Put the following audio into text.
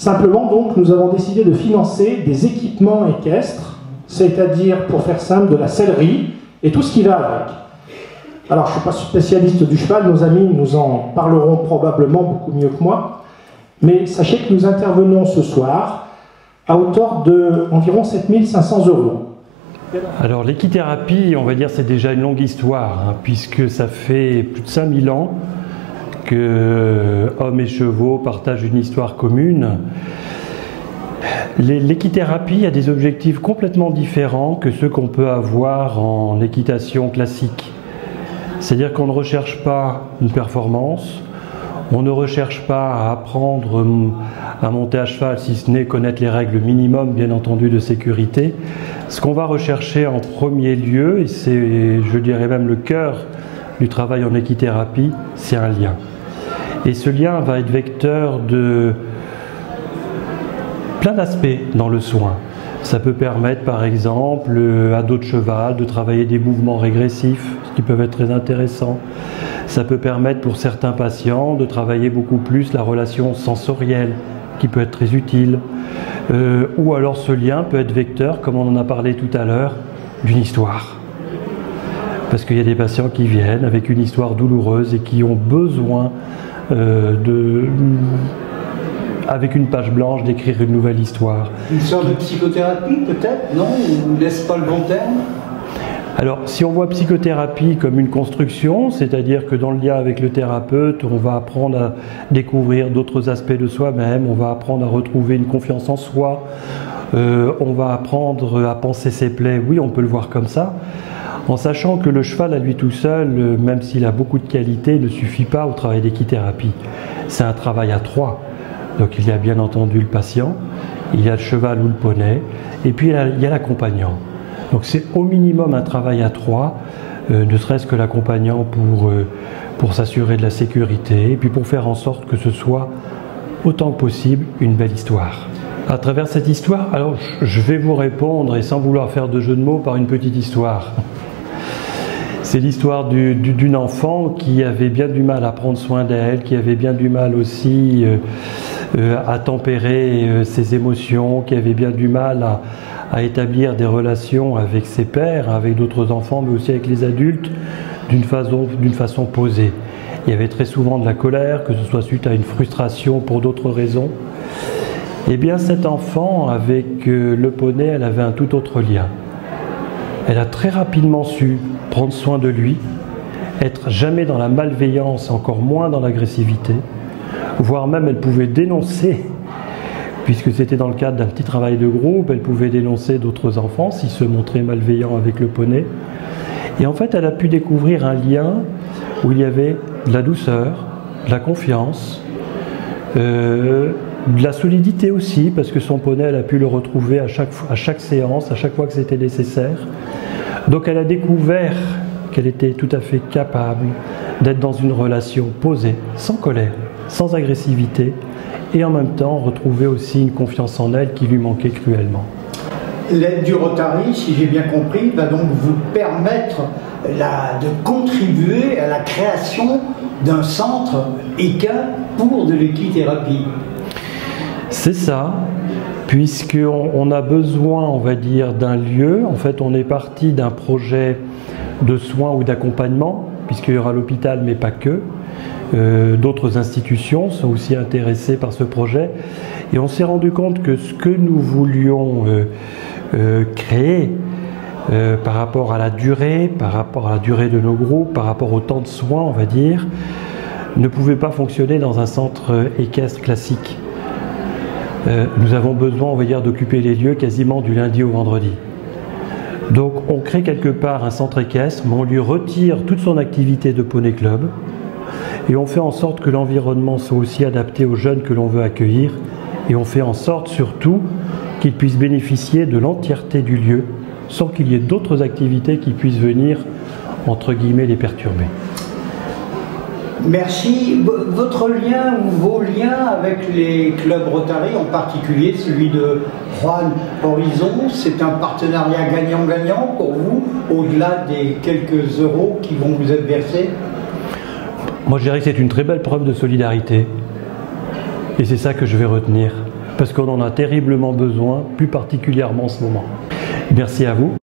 Simplement, donc, nous avons décidé de financer des équipements équestres, c'est-à-dire, pour faire simple, de la sellerie et tout ce qui va avec. Alors, je ne suis pas spécialiste du cheval, nos amis nous en parleront probablement beaucoup mieux que moi, mais sachez que nous intervenons ce soir à hauteur d'environ 7 500 €. Alors l'équithérapie, on va dire, c'est déjà une longue histoire, hein, puisque ça fait plus de 5000 ans que hommes et chevaux partagent une histoire commune. L'équithérapie a des objectifs complètement différents que ceux qu'on peut avoir en équitation classique. C'est-à-dire qu'on ne recherche pas une performance, on ne recherche pas à apprendre à monter à cheval, si ce n'est connaître les règles minimum, bien entendu, de sécurité. Ce qu'on va rechercher en premier lieu, et c'est, je dirais même, le cœur du travail en équithérapie, c'est un lien. Et ce lien va être vecteur de plein d'aspects dans le soin. Ça peut permettre, par exemple, à dos de cheval de travailler des mouvements régressifs, ce qui peuvent être très intéressants. Ça peut permettre pour certains patients de travailler beaucoup plus la relation sensorielle, qui peut être très utile. Ou alors ce lien peut être vecteur, comme on en a parlé tout à l'heure, d'une histoire. Parce qu'il y a des patients qui viennent avec une histoire douloureuse et qui ont besoin avec une page blanche, d'écrire une nouvelle histoire. Une sorte de psychothérapie peut-être, non? Ou n'est-ce pas le bon terme? Alors, si on voit psychothérapie comme une construction, c'est-à-dire que dans le lien avec le thérapeute, on va apprendre à découvrir d'autres aspects de soi-même, on va apprendre à retrouver une confiance en soi, on va apprendre à penser ses plaies, oui, on peut le voir comme ça, en sachant que le cheval à lui tout seul, même s'il a beaucoup de qualités, ne suffit pas au travail d'équithérapie. C'est un travail à trois. Donc il y a bien entendu le patient, il y a le cheval ou le poney, et puis il y a l'accompagnant. Donc c'est au minimum un travail à trois, ne serait-ce que l'accompagnant pour s'assurer de la sécurité, et puis pour faire en sorte que ce soit autant que possible une belle histoire. À travers cette histoire, alors je vais vous répondre, et sans vouloir faire de jeu de mots, par une petite histoire. C'est l'histoire d'une enfant qui avait bien du mal à prendre soin d'elle, qui avait bien du mal aussi à tempérer ses émotions, qui avait bien du mal à établir des relations avec ses pairs, avec d'autres enfants, mais aussi avec les adultes, d'une façon posée. Il y avait très souvent de la colère, que ce soit suite à une frustration pour d'autres raisons. Eh bien, cet enfant, avec le poney, elle avait un tout autre lien. Elle a très rapidement su prendre soin de lui, être jamais dans la malveillance, encore moins dans l'agressivité, voire même elle pouvait dénoncer, puisque c'était dans le cadre d'un petit travail de groupe, elle pouvait dénoncer d'autres enfants s'ils se montraient malveillants avec le poney. Et en fait, elle a pu découvrir un lien où il y avait de la douceur, de la confiance, de la solidité aussi, parce que son poney, elle a pu le retrouver à chaque séance, à chaque fois que c'était nécessaire. Donc elle a découvert qu'elle était tout à fait capable d'être dans une relation posée, sans colère, sans agressivité, et en même temps retrouver aussi une confiance en elle qui lui manquait cruellement. L'aide du Rotary, si j'ai bien compris, va donc vous permettre de contribuer à la création d'un centre équin pour de l'équithérapie. C'est ça, puisqu'on a besoin, on va dire, d'un lieu. En fait, on est parti d'un projet de soins ou d'accompagnement, puisqu'il y aura l'hôpital, mais pas que. D'autres institutions sont aussi intéressées par ce projet. Et on s'est rendu compte que ce que nous voulions créer par rapport à la durée de nos groupes, par rapport au temps de soins, on va dire, ne pouvait pas fonctionner dans un centre équestre classique. Nous avons besoin, on va dire, d'occuper les lieux quasiment du lundi au vendredi. Donc on crée quelque part un centre équestre, mais on lui retire toute son activité de poney club et on fait en sorte que l'environnement soit aussi adapté aux jeunes que l'on veut accueillir et on fait en sorte surtout qu'ils puissent bénéficier de l'entièreté du lieu sans qu'il y ait d'autres activités qui puissent venir, entre guillemets, les perturber. Merci. Votre lien ou vos liens avec les clubs Rotary, en particulier celui de Juan Horizon, c'est un partenariat gagnant-gagnant pour vous, au-delà des quelques euros qui vont vous être versés? Moi je dirais que c'est une très belle preuve de solidarité. Et c'est ça que je vais retenir. parce qu'on en a terriblement besoin, plus particulièrement en ce moment. Merci à vous.